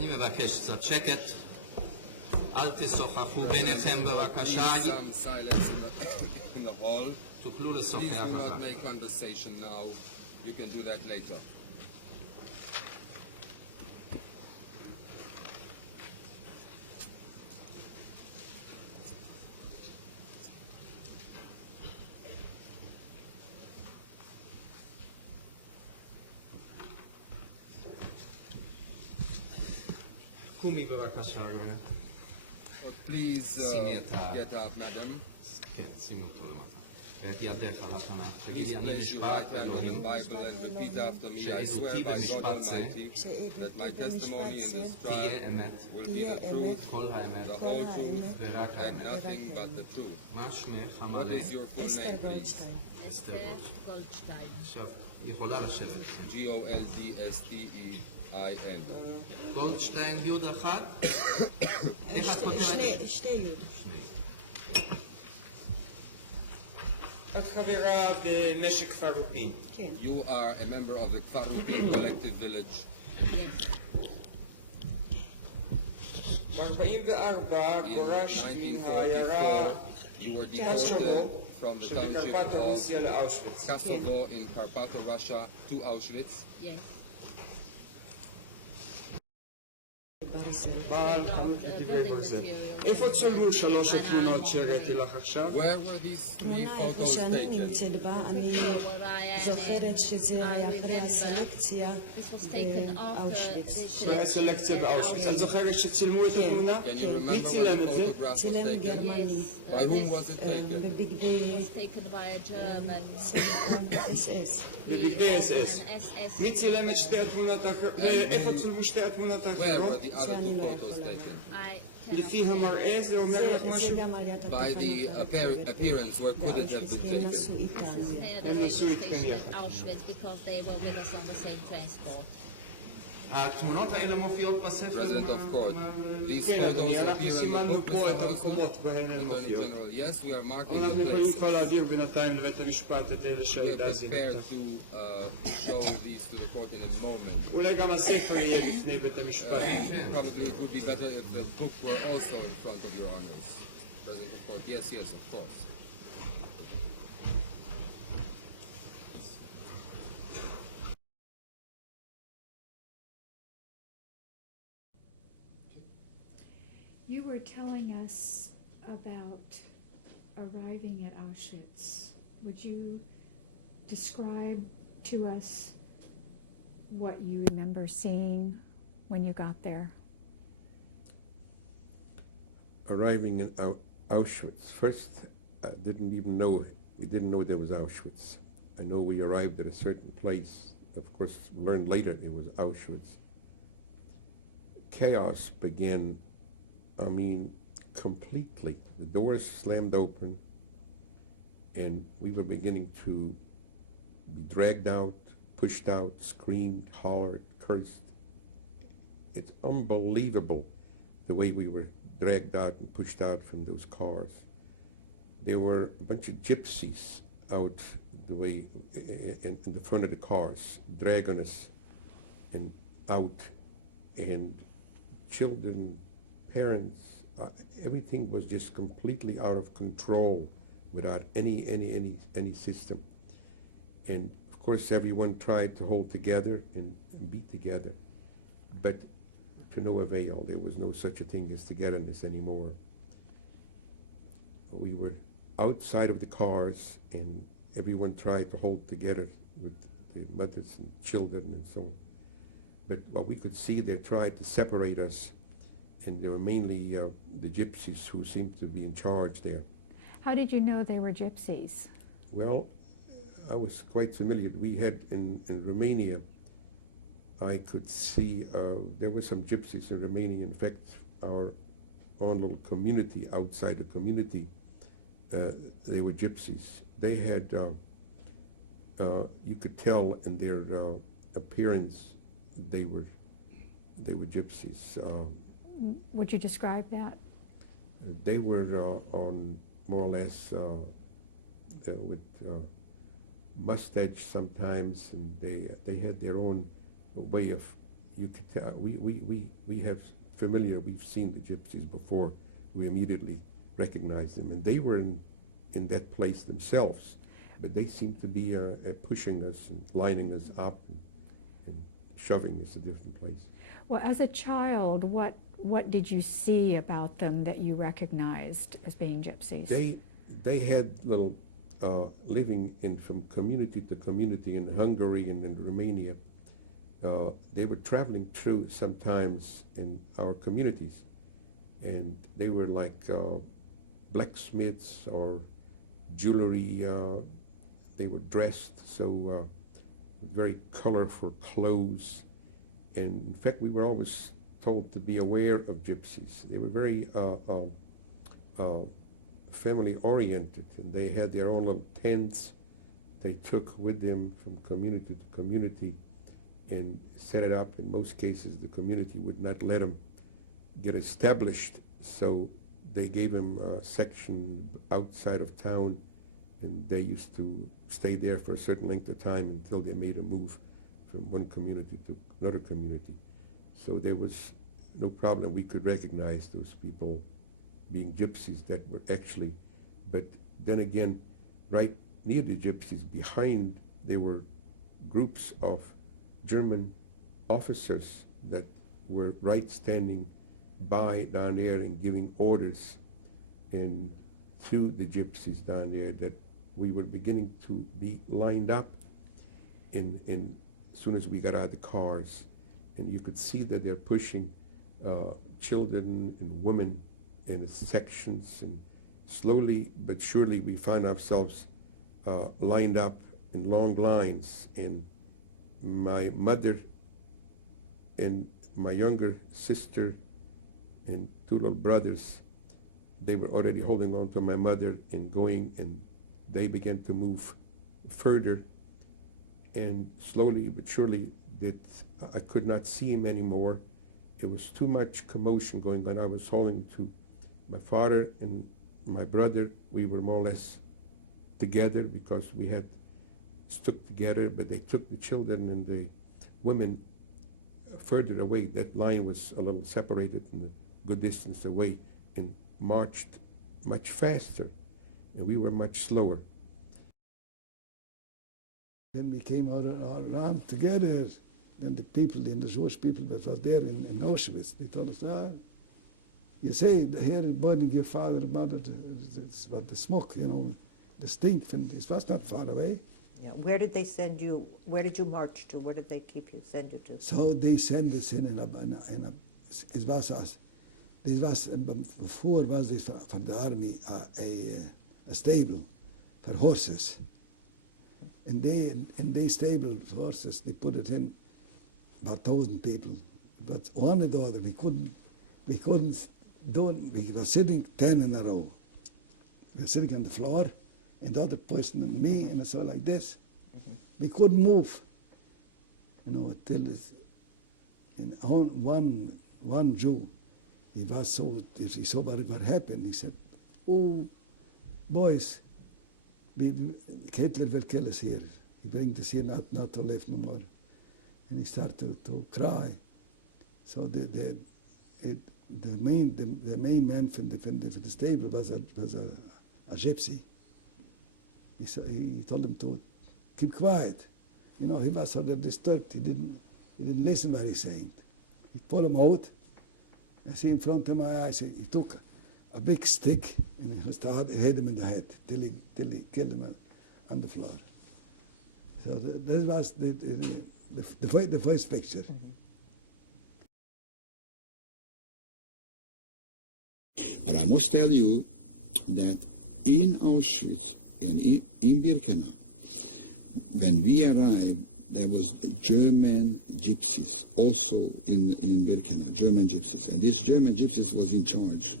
אני מבקש קצת שקט. אל תשוחחו ביניכם בבקשה. תוכלו לשוחח אחר. קומי בבקשה, גברת. Please get up, madam. כן, שימי אותו למטה. ואת ידך על התנ"ך. תגידי, Please אני place your נשבעת right hand on the באלוהים, Bible and repeat after me. I swear שעדותי by God במשפט זה Almighty that my testimony in this תהיה trial אמת, will be the truth, כל האמת, the whole truth, ורק and האמת. nothing but the truth. מה שמך What המלא? is your full name, please? אסתר גולדשטיין. עכשיו, יכולה לשבת. G-O-L-D-S-T-E-I-N. גולדשטיין יוד אחת? איך את כותבת? שתי יוד. את חברה בנשק כפר רופין. כן. You are a member of the Kfar Rupin collective village. ב-44 In גורשת מן 1944, העיירה you were קסובו deported from the township שבקרפטה of רוסיה לאושוויץ. Kosovo in Carpathia, Russia, to Auschwitz. בעל חנות לדברי ברזל. איפה צולמו שלוש התמונות שהראיתי לך עכשיו? Where were these three תמונה איפה photos שאני taken? נמצאת בה, אני זוכרת שזה היה אחרי הסלקציה באושוויץ. אחרי הסלקציה באושוויץ. את זוכרת שצילמו את התמונה? Can you כן. remember מי when צילם the את זה? photograph was צילם taken? גרמני, By whom was it taken? בבגדי SS. בבגדי אס-אס. מי צילם את שתי התמונות האחרות? ואיפה צולמו שתי התמונות Where האחרות? were the other שאני two לא photos יכולה. taken? לפי המראה זה אומר לך זה משהו? גם על יד By the התחנות appearance, where could it have been והם taken? נסעו איתנו. הם נסעו איתכם יחד. Auschwitz because they were with us on the same transport. התמונות האלה מופיעות בספר? President of court. These כן, photos אדוני, appear אנחנו in the סימנו book, פה את Mr. המקומות Husband? בהן הן Attorney מופיעות. General, yes, we are marking the אנחנו יכולים places. כבר להעביר בינתיים לבית המשפט את אלה We are שהעדה prepared זינתה. to show these to the court in a moment. אולי גם הספר יהיה בפני בית המשפט. Probably it would be better if the book were also in front of your honors. President of court, yes, yes, of course. You were telling us about arriving at Auschwitz. Would you describe to us what you remember seeing when you got there? Arriving in Auschwitz. First, I didn't even know, we didn't know there was Auschwitz. I know we arrived at a certain place. Of course, learned later it was Auschwitz. Chaos began, I mean, completely. The doors slammed open and we were beginning to be dragged out, pushed out, screamed, hollered, cursed. It's unbelievable the way we were dragged out and pushed out from those cars. There were a bunch of gypsies out the way in the front of the cars, dragging us and out, and children, parents, everything was just completely out of control without any system. And of course everyone tried to hold together and be together, but to no avail. There was no such a thing as togetherness anymore. We were outside of the cars and everyone tried to hold together with the mothers and children and so on. But what we could see, they tried to separate us, and they were mainly the gypsies who seemed to be in charge there. How did you know they were gypsies? Well, I was quite familiar. We had in Romania, I could see there were some gypsies in Romania. In fact, our own little community, outside the community, they were gypsies. They had, you could tell in their appearance, they were gypsies. Would you describe that? They were on more or less with mustache sometimes, and they had their own way of you could tell, we have familiar, we've seen the Gypsies before, we immediately recognized them, and they were in that place themselves, but they seemed to be pushing us and lining us up and shoving us to different places. Well, as a child, what did you see about them that you recognized as being Gypsies? They had little living from community to community in Hungary and in Romania. They were traveling through sometimes in our communities, and they were like blacksmiths or jewelry. They were dressed so very colorful clothes, and in fact we were always told to be aware of Gypsies. They were very family oriented, and they had their own little tents they took with them from community to community and set it up. In most cases the community would not let them get established, so they gave them a section outside of town, and they used to stay there for a certain length of time until they made a move from one community to another community. So there was no problem. We could recognize those people being Gypsies that were actually, but then again, right near the Gypsies, behind, there were groups of German officers that were right standing by down there and giving orders and to the Gypsies down there, that we were beginning to be lined up in as soon as we got out of the cars, and you could see that they're pushing children and women in sections, and slowly but surely we found ourselves lined up in long lines, and my mother and my younger sister and two little brothers, they were already holding on to my mother and going, and they began to move further, and slowly but surely that I could not see him anymore. It was too much commotion going on. I was holding to my father and my brother. We were more or less together because we had stuck together, but they took the children and the women further away. That line was a little separated and a good distance away, and marched much faster, and we were much slower. Then we came all around together. Then the people, the Jewish people that was there in Auschwitz, they told us, you say here burning your father and mother, it's about the smoke, you know, the stink, and it was not far away. Yeah. Where did they send you? Where did you march to? Where did they send you to? So they send us in a it was us. This was, before was this for the army a stable for horses. And they stable horses, they put it in about 1,000 people. But one or the other, we couldn't do it. We were sitting 10 in a row. We were sitting on the floor, and the other person and me, and so like this. We couldn't move, you know, till and one Jew, he saw what happened. He said, "Oh, boys, Hitler will kill us here. He brings us here not to live no more." And he started to cry. So the main man from the stable was a gypsy. He told him to keep quiet. You know, he was sort of disturbed. He didn't listen what he's saying. He pulled him out. I see in front of my eyes, he took a big stick and he hit him in the head till he killed him on the floor. So that was the first picture. But I must tell you that in Auschwitz and in Birkenau, when we arrived, there was German gypsies also in Birkenau, German gypsies. And these German gypsies was in charge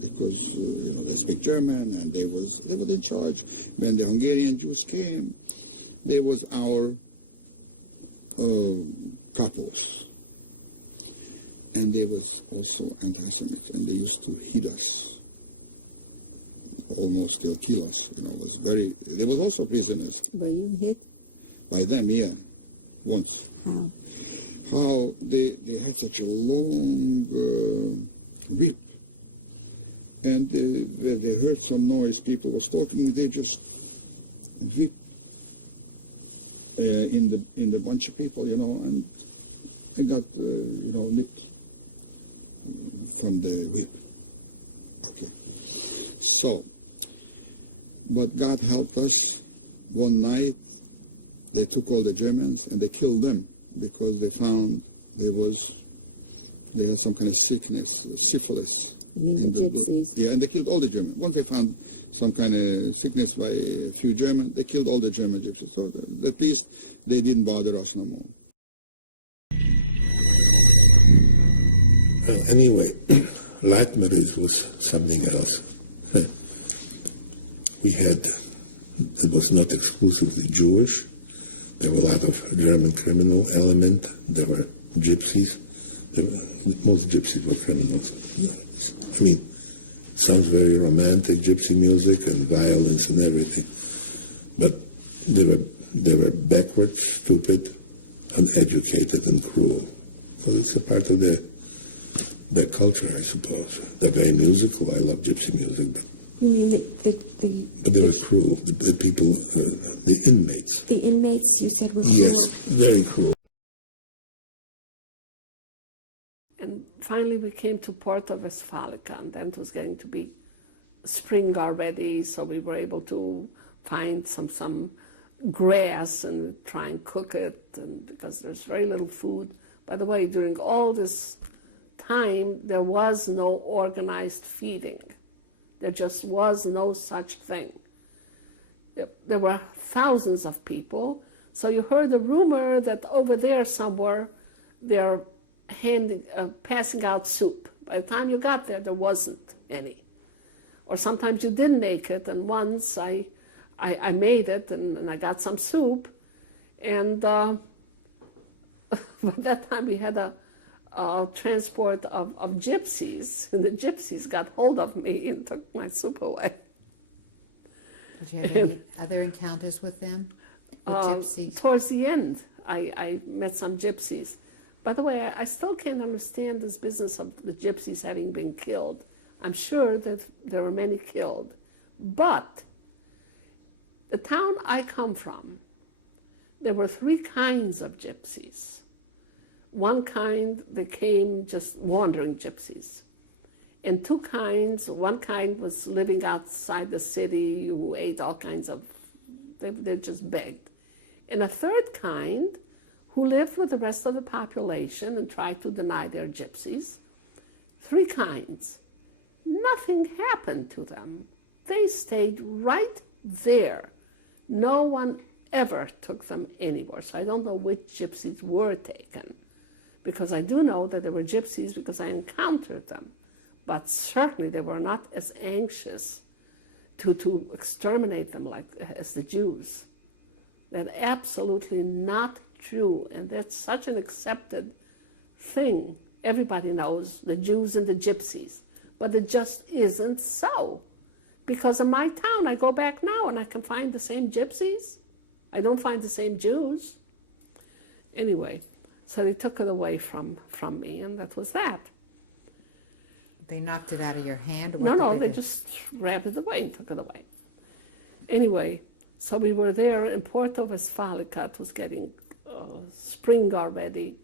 because, you know, they speak German, and they was in charge. When the Hungarian Jews came, there was our couples. And they was also anti-Semites, and they used to hit us, almost they'll kill us. You know, it was very. There was also prisoners. Were you hit? By them, yeah, once. How? how they had such a long whip. And where they heard some noise, people was talking, they just whip in the bunch of people, you know, and they got, you know, nipped from the whip. Okay. So, but God helped us. One night, they took all the Germans and they killed them because they found they had some kind of sickness, syphilis. In the Gypsies. Yeah, and they killed all the Germans. Once they found some kind of sickness by a few Germans, they killed all the German Gypsies. So at least they didn't bother us no more. Anyway, Leitmeritz was something else. It was not exclusively Jewish. There were a lot of German criminal element. There were gypsies. Most gypsies were criminals. I mean, sounds very romantic, gypsy music and violence and everything. But they were backward, stupid, uneducated, and cruel. Well, it's a part of their culture, I suppose. They're very musical. I love gypsy music, but you mean but they were cruel. The people, the inmates. The inmates, you said, were cruel? Yes, very cruel. And finally we came to Porto Westfalica, and then it was going to be spring already, so we were able to find some grass and try and cook it, and because there's very little food. By the way, during all this time, there was no organized feeding. There just was no such thing. There were thousands of people, so you heard a rumor that over there somewhere they're passing out soup. By the time you got there, there wasn't any. Or sometimes you didn't make it, and once I made it, and I got some soup, and by that time we had a transport of gypsies, and the gypsies got hold of me and took my soup away. Did you have any other encounters with them, with gypsies? Towards the end, I met some gypsies. By the way, I still can't understand this business of the gypsies having been killed. I'm sure that there were many killed. But the town I come from, there were 3 kinds of gypsies. One kind, they came just wandering gypsies. And 2 kinds, one kind was living outside the city, who ate all kinds of, they just begged. And a 3rd kind, who lived with the rest of the population and tried to deny their gypsies. 3 kinds. Nothing happened to them. They stayed right there. No one ever took them anywhere. So I don't know which gypsies were taken, because I do know that there were gypsies because I encountered them. But certainly they were not as anxious to exterminate them as the Jews. That's absolutely not true, and that's such an accepted thing. Everybody knows the Jews and the gypsies, but it just isn't so. Because in my town, I go back now and I can find the same gypsies. I don't find the same Jews. Anyway, so they took it away from me, and that was that. They knocked it out of your hand? Or No, they just grabbed it away and took it away. Anyway, so we were there in Porto Westfalica. It was getting spring already,